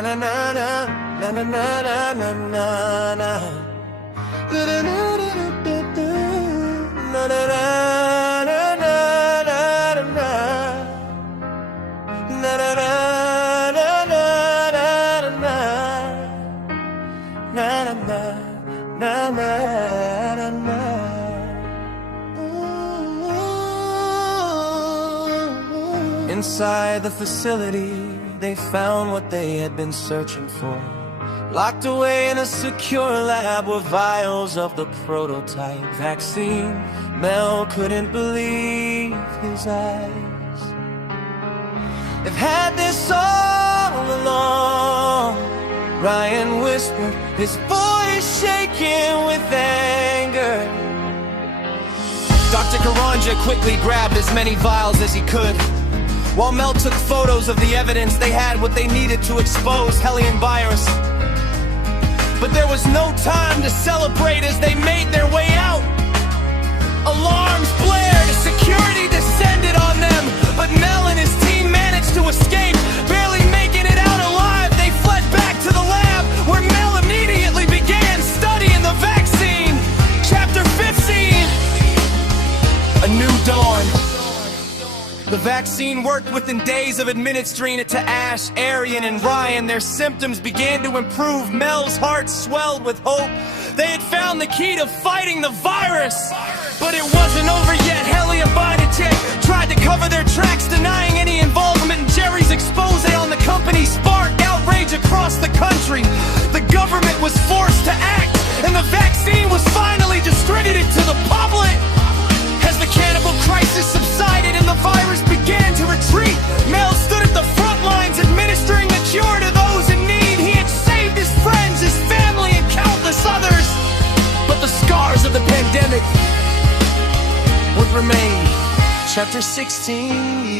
na na na na na na na na na. Na na na na na na na. Inside the facility, they found what they had been searching for. Locked away in a secure lab were vials of the prototype vaccine. Mel couldn't believe his eyes. They've had this all along, Ryan whispered, his voice shaking with anger. Dr. Karanja quickly grabbed as many vials as he could, while Mel took photos of the evidence. They had what they needed to expose Hellion virus. But there was no time to celebrate as they made their way out. Alarms blared, security descended on them, but Mel and his team managed to escape. Barely making it out alive, they fled back to the lab, where Mel immediately began studying the vaccine. Chapter 15, A New Dawn. The vaccine worked within days of administering it to Ash, Arian, and Ryan. Their symptoms began to improve. Mel's heart swelled with hope. They had found the key to fighting the virus. But it wasn't over yet. Hellion Biotech tried to cover their tracks, denying any involvement in Jerry's expose on the company sparked outrage across the country. The government was forced to act, and the vaccine was finally distributed to the public. As the cannibal crisis subsided and the virus began to retreat, Mel stood at the front lines administering the cure to those in need. He had saved his friends, his family, and countless others. But the scars of the pandemic would remain. Chapter 16.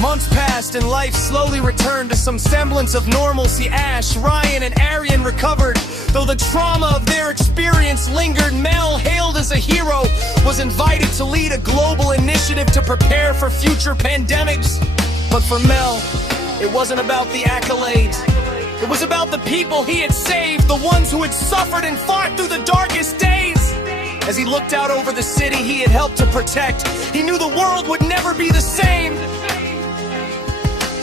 Months passed and life slowly returned to some semblance of normalcy. Ash, Ryan, and Arian recovered. Though the trauma of their experience lingered, Mel, hailed as a hero, was invited to lead a global initiative to prepare for future pandemics. But for Mel, it wasn't about the accolades. It was about the people he had saved, the ones who had suffered and fought through the darkest days. As he looked out over the city he had helped to protect, he knew the world would never be the same.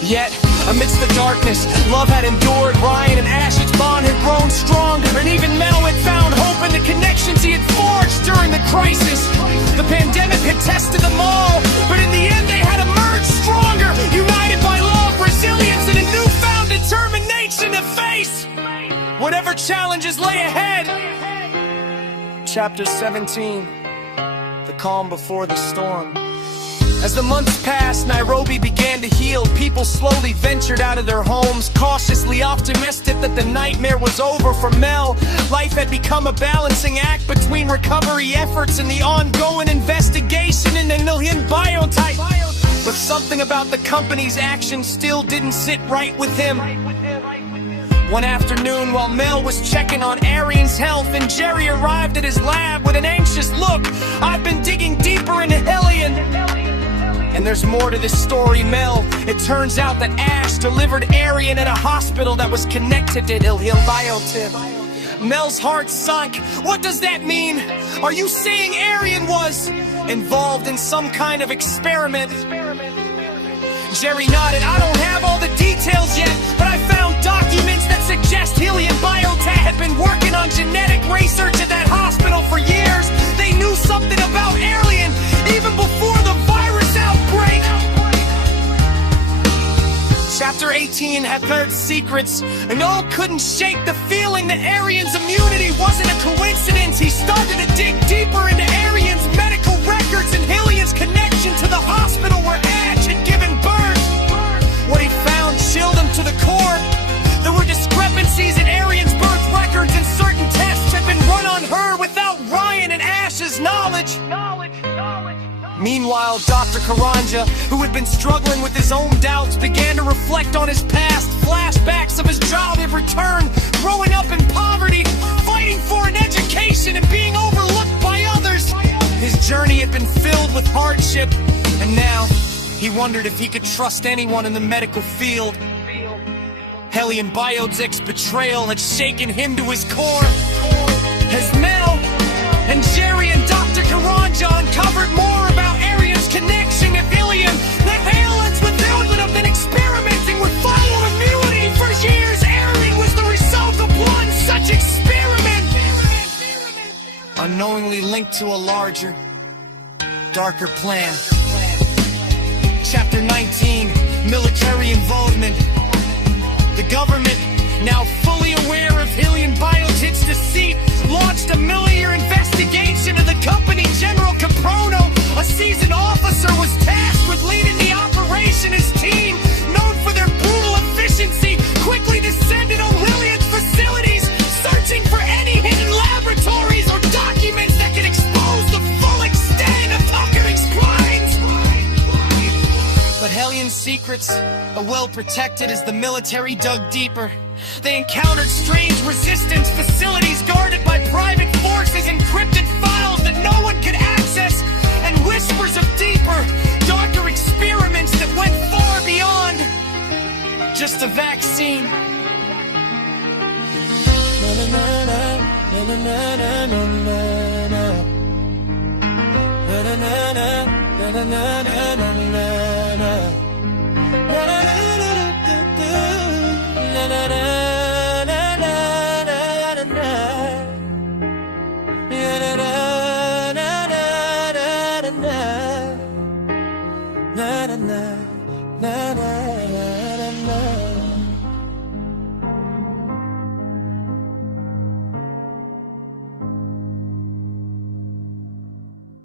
Yet, amidst the darkness, love had endured. Ryan and Ash's bond had grown stronger, and even Mel had found hope in the connections he had forged during the crisis. The pandemic had tested them all, but in the end they had emerged stronger, united by love, resilience, and a newfound determination to face whatever challenges lay ahead. Chapter 17, The Calm Before the Storm. As the months passed, Nairobi began to heal. People slowly ventured out of their homes, cautiously optimistic that the nightmare was over for Mel. Life had become a balancing act between recovery efforts and the ongoing investigation into Hellion Biotech. But something about the company's actions still didn't sit right with him. One afternoon, while Mel was checking on Arian's health and Jerry arrived at his lab with an anxious look, "I've been digging deeper into Hellion." And there's more to this story, Mel. It turns out that Ash delivered Arian at a hospital that was connected to Hellion Biotech. Mel's heart sunk. What does that mean? Are you saying Arian was involved in some kind of experiment? Jerry nodded. "I don't have all the details yet, but I found documents that suggest Hellion Biotech had been working on genetic research at that hospital for years. They knew something about Arian even before the virus outbreak." Chapter 18 had third secrets, and all couldn't shake the feeling that Arian's immunity wasn't a coincidence. He started to dig deeper into Arian's medical records and Hellion's connection to the hospital where Ash had given birth. What he found chilled him to the core. There were discrepancies in Arian's birth records, and certain tests had been run on her without Ryan and Ash's knowledge. Meanwhile, Dr. Karanja, who had been struggling with his own doubts, began to reflect on his past. Flashbacks of his childhood return, growing up in poverty, fighting for an education, and being overlooked by others. His journey had been filled with hardship, and now He wondered if he could trust anyone in the medical field. Hellion Biotech's betrayal had shaken him to his core. As Mel and Jerry and Dr. Karanja uncovered more about Arian's connection to Ilium, the Valence without that have been experimenting with viral immunity for years. Arian was the result of one such experiment, unknowingly linked to a larger, darker plan. Chapter 19, Military Involvement. The government, now fully aware of Hellion Biotech's deceit, launched a million-year investigation of the company. General Caprono, a seasoned officer, was tasked with leading the operation. His team, known for their brutal efficiency, quickly descended on Lillian's facilities, searching for any hidden laboratories or documents that could expose the full extent of Tuckering's crimes. But Hellion's secrets are well protected as the military dug deeper. They encountered strange resistance facilities guarded by private forces, encrypted files that no one could access, and whispers of deeper, darker experiments that went far beyond just a vaccine. Na, na, na, na, na, na.